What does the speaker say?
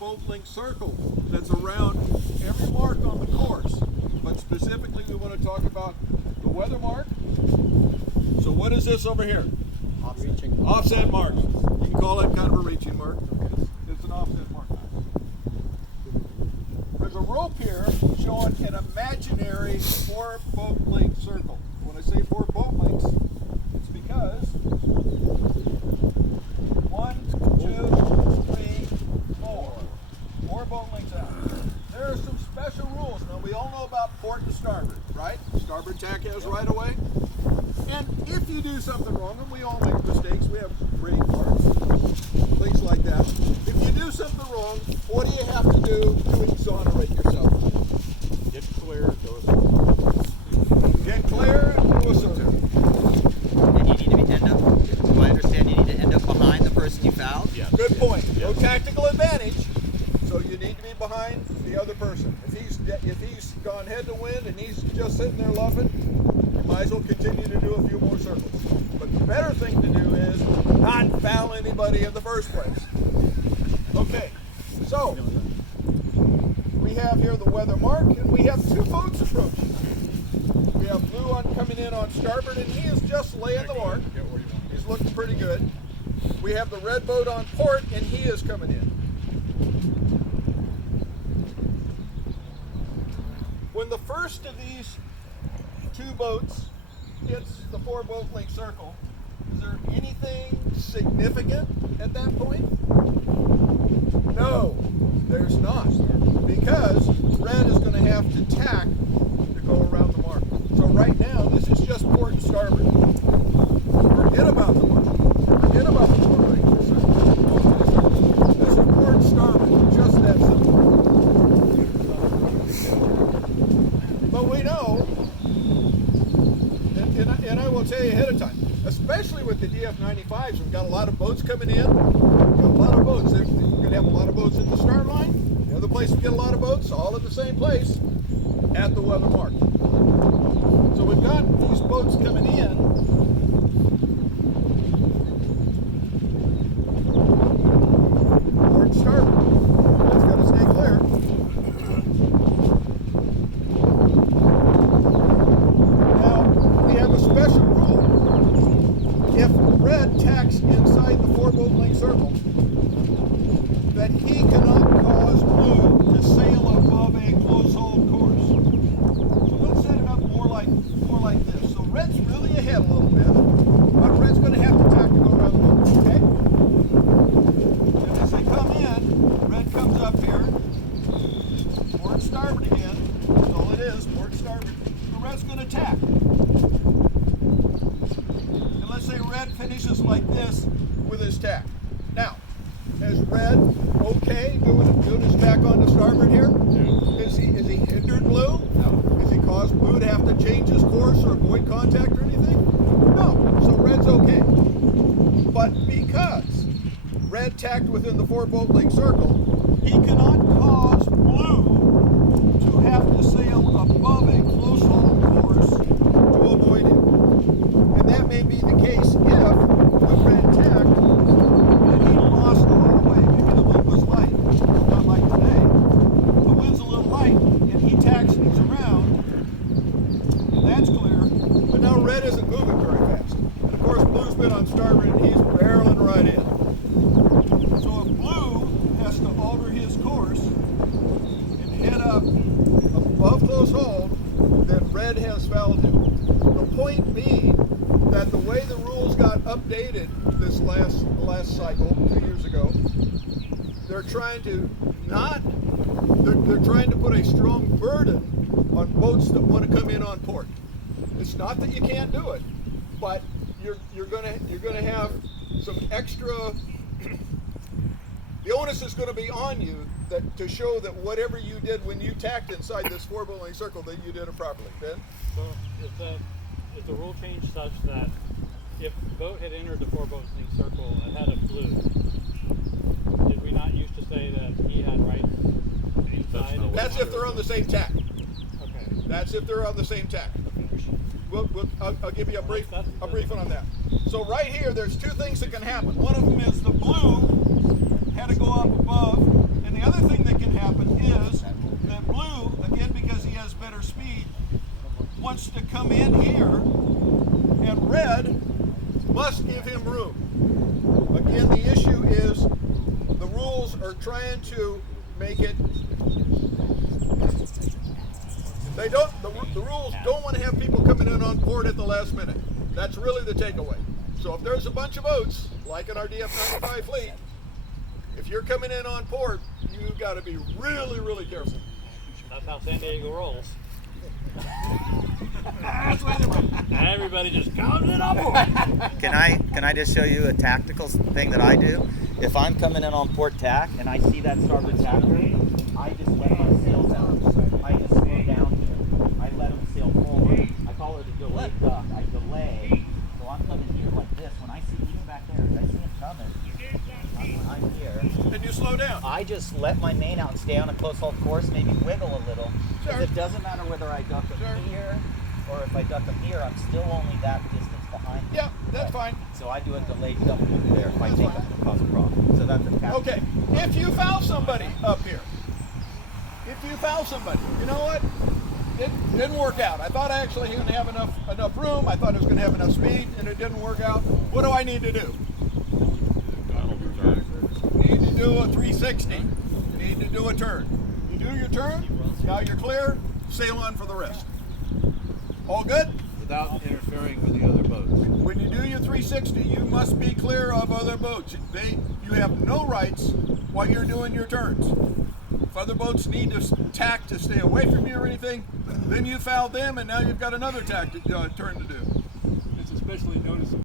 boat length circle that's around every mark on the course. But specifically, we want to talk about the weather mark. So what is this over here? Offset mark. You can call that kind of a reaching mark. It's an offset mark. There's a rope here showing an imaginary 4 boat length circle. When I say 4 boat lengths, it's because 1, 2, 3, 4. 4 boat lengths out. There are some special rules. Now we all know about port and starboard, right? Starboard tack has right away. And if you do something wrong, and we all make mistakes, we have brain parts, things like that. If you do something wrong, what do you have to do to exonerate yourself? Get clear and do us. Get clear and do us a tip. And you need to end up, do I understand you need to end up behind the person you fouled? Yes. Good point. Yes. No tactical advantage, so you need to be behind the other person. If he's gone head to wind and he's just sitting there luffing, you might as well continue to do a few more circles. But the better thing to do is not foul anybody in the first place. Okay, so we have here the weather mark, and we have 2 boats approaching. We have blue coming in on starboard, and he is just laying the mark. He's looking pretty good. We have the red boat on port, and he is coming in. When the first of these 2 boats hits the 4 boat length circle, is there anything significant at that point? No, there's not, because red is going to have to tack to go around the mark. So right now, this is just port and starboard. Forget about the mark. Forget about the 4 length circle. This is port and starboard, just that simple. But we know, and I will tell you ahead of time, especially with the DF95s, we've got a lot of boats coming in. We've got a lot of boats. We're going to have a lot of boats at the start line. The other place we get a lot of boats, all at the same place, at the weather mark. So we've got these boats coming in. Port and starboard. It's got to stay clear. Special rule: if red tacks inside the 4 boat length circle, that he cannot cause blue to sail above a close hold course. So we'll set it up more like this. So red's really ahead a little bit, but red's going to have to tack to go around the boat. Okay? And as they come in, red comes up here. Port starboard again. That's all it is. Port starboard. The red's going to tack. Let's say red finishes like this with his tack. Now, is red okay doing his tack on the starboard here? No. Is he hindered blue? No. Has he caused blue to have to change his course or avoid contact or anything? No. So red's okay. But because red tacked within the 4 boat length circle, he cannot cause blue to have to sail above a close hold course to avoid him. And that may be the case if the red tacked and he lost a lot of weight. Maybe the wind was light, not like today. The wind's a little light and he tacks and he's around. That's clear. But now red isn't moving very fast. And of course blue's been on starboard and he's barreling right in. So if blue has to alter his course and head up above close hold, then red has fouled him. The point being that the way the rules got updated this last cycle 2 years ago, they're trying to they're trying to put a strong burden on boats that want to come in on port. It's not that you can't do it, but you're gonna have some extra. The onus is going to be on you to show that whatever you did when you tacked inside this 4 boat length circle, that you did it properly. Ben? So is the rule change such that if the boat had entered the 4 boat length circle ahead of blue, did we not used to say that he had rights inside? That's if they're on the same tack. Okay. That's if they're on the same tack. I'll give you a brief on that. So right here, there's 2 things that can happen. One of them is the blue had to go up above, and the other trying to make it. They don't. The rules don't want to have people coming in on port at the last minute. That's really the takeaway. So if there's a bunch of boats, like in our DF-95 fleet, if you're coming in on port, you got to be really, really careful. That's how San Diego rolls. That's why they're Everybody just comes in on board. Can I just show you a tactical thing that I do? If I'm coming in on port tack and I see that starboard tacker, I just let my sails out. I just slow down here. I let them sail forward. I call it a delayed duck. I delay. So I'm coming here like this. When I see, even back there, I see him coming. I'm here. And you slow down. I just let my main out and stay on a close hold course, maybe wiggle a little. Because Sure. it doesn't matter whether I duck them Sure. here or if I duck them here, I'm still only that distance behind them. Yeah, that's fine. So I do a delayed duck move there if I take them to cause a problem. So that's a tactic. Okay, if you foul somebody up here, you know what? It didn't work out. I thought I actually going to have enough room. I thought it was going to have enough speed, and it didn't work out. What do I need to do? Need to do a 360. Need to do a turn. You do your turn. Now you're clear. Sail on for the rest. All good? Without interfering with the other boats. When you do your 360, you must be clear of other boats. You have no rights while you're doing your turns. If other boats need to tack to stay away from you or anything, then you foul them, and now you've got another turn to do. It's especially noticeable.